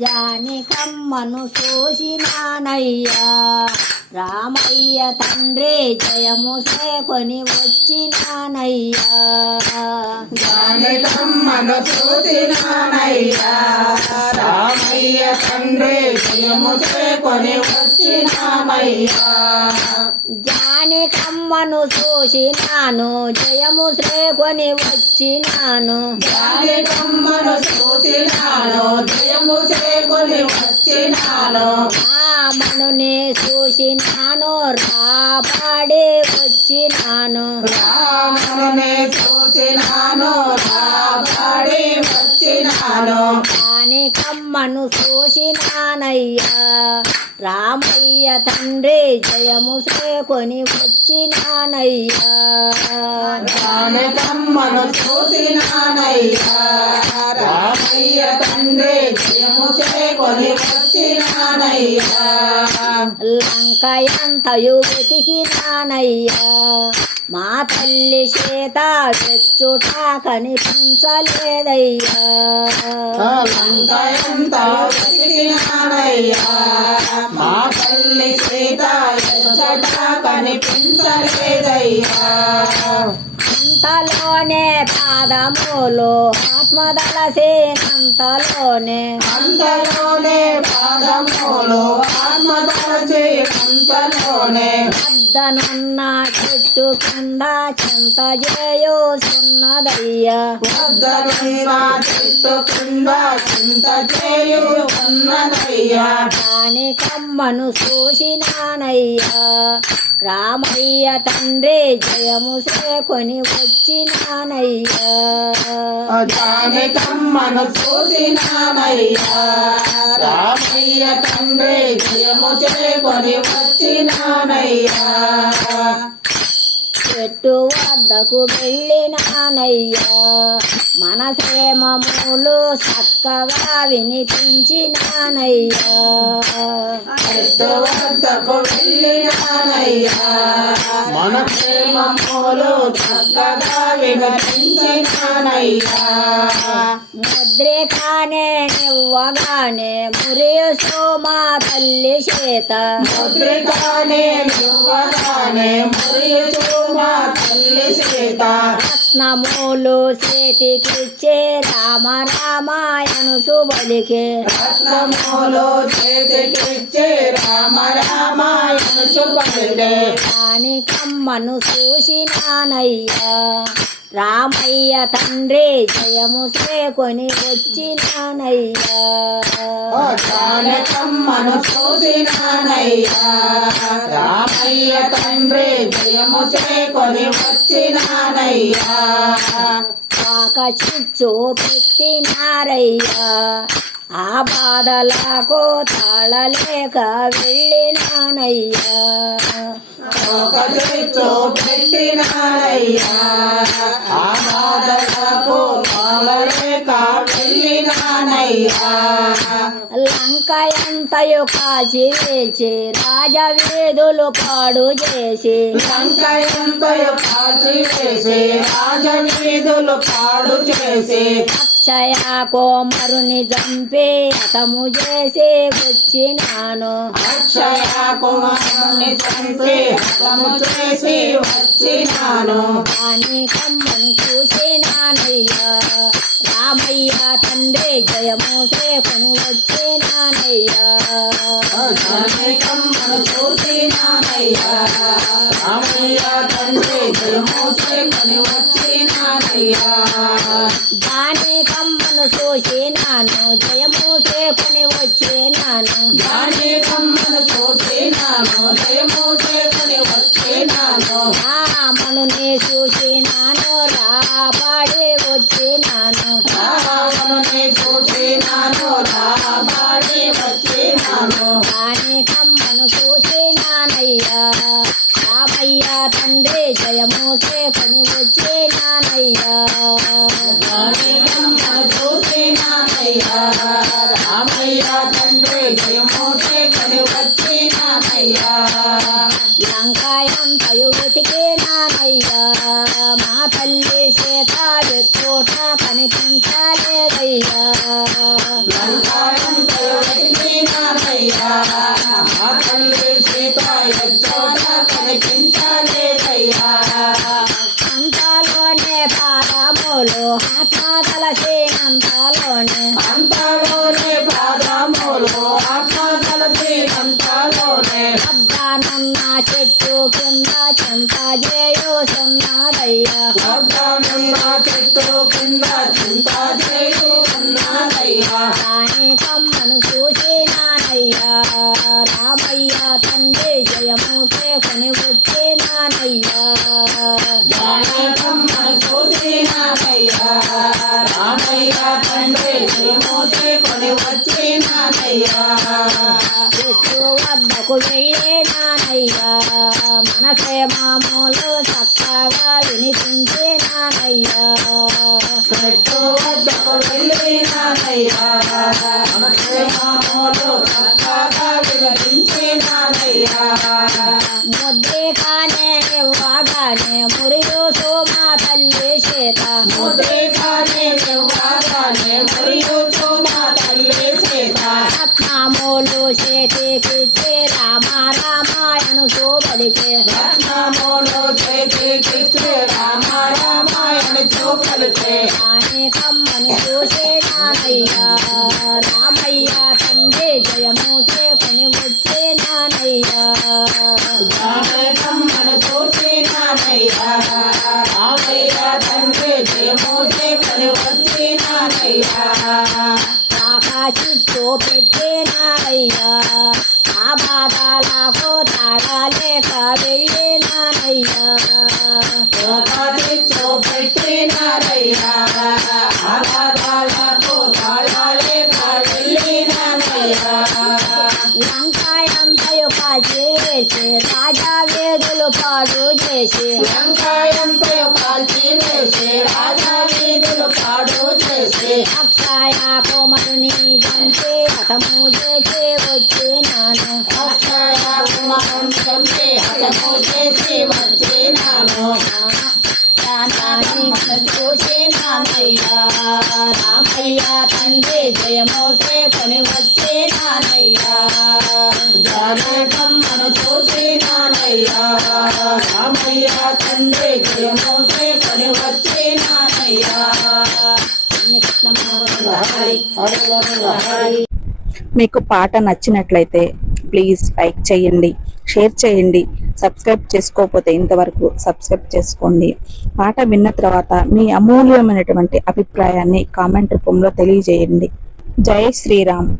జానికమ్మను చూసినానయ్యా రామయ్య తండ్రి జయము సేకొని వచ్చినానయ్యా జానికమ్మను చూసినానయ్యా రామయ్య తండ్రి జయము సేకొని వచ్చినామయ్యా జానికమ్మను చూసినాను జయము సేకొని వచ్చినాను జానికమ్మను చూసినాను జయము సేకొని వచ్చినాను రామనుని చూసినాను రాబడి వచ్చినాను రాముని చూసినాను రాబడి వచ్చినాను జానికమ్మను చూసినానయ్యా రామయ్య తండ్రి జయము సేకొని వచ్చినానయ్యా జానకమ్మను చూసినానయ్యా రామయ్య తండ్రి జయము సేకొని వచ్చినానయ్యా లంకయంతయు వెతికినానయ్యా మా తల్లి చేత తెచ్చుట కనిపించలేదయ్యా లంకయంతా వెతికినానయ్యా మా తల్లి సీత ఎచ్చట కనిపించలేదయ్యా అంతలోనే పాదములు ఆత్మదలసేనంతలోనే అంతలోనే పాదములు ఆత్మదలసి అంతలోనే వద్దనున్న చెట్టు కింద చింత చేయుచున్నదయ్యా వద్దనున్న చెట్టు కింద చింత చేయుచున్నదయ్యా జానికమ్మను చూసినానయ్యా రామయ్య తండ్రి జయము సేకొని వచ్చినానయ్యా జానకమ్మను చూసినానయ్యా రామయ్య తండ్రి జయము చేకొని వచ్చినానయ్యా చెట్టు వద్దకు వెళ్ళినానయ్యా మన క్షేమములు చక్కగా వినిపించినానయ్యా చెట్టు వద్దకు వెళ్ళినానయ్యా మన ప్రేమములు చక్కగా వినిపించినానయ్యా ముద్రికానే నివ్వగానే మురియసు మా తల్లి చేత ముద్రికానే నివ్వగానే మురియు మా తల్లి సీత రత్నములు చేతికిచ్చే రామ రామాయను సుబలికే రత్నములు చేతికిచ్చే రామ రామాయణ చుపలికే జానికమ్మను చూసినానయ్యా రామయ్య తండ్రి జయము సేకొని వచ్చినానయ్యా జానకమ్మను చూసినానయ్యా రామయ్య తండ్రి జయము చేకొని వచ్చినానయ్యా కాక చిచ్చు పెట్టినారయ్యా ఆ బాధలకు తాళలేక వెళ్ళినానయ్యా ఒక చెట్టు పెట్టినారయ్యా ఆ బాధలకు తాళలేక వెళ్ళినానయ్యా లంక ఎంతయు కాచి వేచి రాజవీధులు పాడు చేసి లంక ఎంతయో కాచి వేసి రాజవీధులు పాడు చేసి అక్షయ కోమరుని చంపి హతము చేసి వచ్చినాను అక్షయ కుమారుని చంపి హతము చేసి వచ్చినాను జానికమ్మను చూసినానయ్యా రామయ్య తండ్రి జయము సేకొని వచ్చినానయ్యా జానకమ్మను చూసినానయ్యా రామయ్య తండ్రి జయము చేకొని వచ్చినానయ్యా జానికమ్మను చూసినాను జయము సేకొని వచ్చినాను జానకమ్మను చూసినాను జయము చేకొని వచ్చినాను రామనుని చూసినాను రాబడి వచ్చినాను రావణుని చూసినాను రాబడి వచ్చినాను జానికమ్మను చూసినానయ్యా రామయ్య తండ్రి జయము సేకొని వచ్చినానయ్యా జానకమ్మను చూసినానయ్యా రామయ్య తండ్రి జయము చేకొని వచ్చినానయ్యా లంకాయంతయు వెతికినానయ్యా మా తల్లి చేత చోట కనిపించలేదయ్యా లంకాయంతయు అంతలోనే పాదములు ఆత్మ తలచి అంతలోనే వద్దానున్న చెట్టు కింద చెంత చేయుచున్నదయ్యా వద్దనున్న చెట్టు కింద చింత చేయుచున్నదయ్యా రాణి కమ్మను చూసినానయ్యా రామయ్య తండ్రి జయము సేకొని వచ్చినానయ్యా జానకమ్మను చూసినానయ్యా రామయ్య తండ్రి జయమూర్తి కొని వచ్చినానయ్యా చెట్టు వద్దకు వెళ్ళినానయ్యా మనసే మామూలు చక్కగా వినిపించినానయ్యా చెట్టు వద్దకు వెళ్ళినానయ్యా మనసే మామూలు చక్కగా వినిపించినానయ్యా ముద్రికానే ఇవ్వగానే మురియు సోమా తల్లి చేత ముద్రికానే నివ్వగానే మురియుచు మా తల్లి చేత రత్నములు చేతికిచ్చి రామ రామాయణ శోభలికే రత్నములు చేతికిచ్చి రామ రామాయణ చూపలికే రాణి కమ్మను చూసేనానయ్యా రామయ్య తండ్రి జయము సేకొని వచ్చినానయ్యా జానకమ్మను చూసినానయ్యా రామయ్య తండ్రి జయమూర్తి కొని వచ్చినానయ్యా చిచ్చు పెట్టినానయ్యా ఆ బాధలకు తాగలేక వెళ్ళినానయ్యా ఒకటి చూపెట్టినారయ్యా ఆరాధాలకు తాళాలేక వెళ్ళినానయ్యా లంకాయంతయు కాల్చేసి రాజా వేదులు పాడు చేసి లంకాయంతో కాల్చి వేసి రాజా వీధులు పాడు చేసి అక్షయ కుమారుని గంటే హతము చేసి వచ్చినాను అక్షయ కుమారుని చంపి హతము చేసి వచ్చినాను చూసినానయ్యా రామయ్య తండ్రి జయము సేకొని వచ్చినానయ్యా జానకమ్మను చూసినానయ్యా రామయ్య తండ్రి జయమూర్తి కొని వచ్చినానయ్యా మీకు పాట నచ్చినట్లయితే ప్లీజ్ లైక్ చేయండి, షేర్ చేయండి. సబ్స్క్రైబ్ చేసుకోకపోతే ఇంతవరకు సబ్స్క్రైబ్ చేసుకోండి. పాట విన్న తర్వాత మీ అమూల్యమైనటువంటి అభిప్రాయాన్ని కామెంట్ రూపంలో తెలియజేయండి. జై శ్రీరామ్.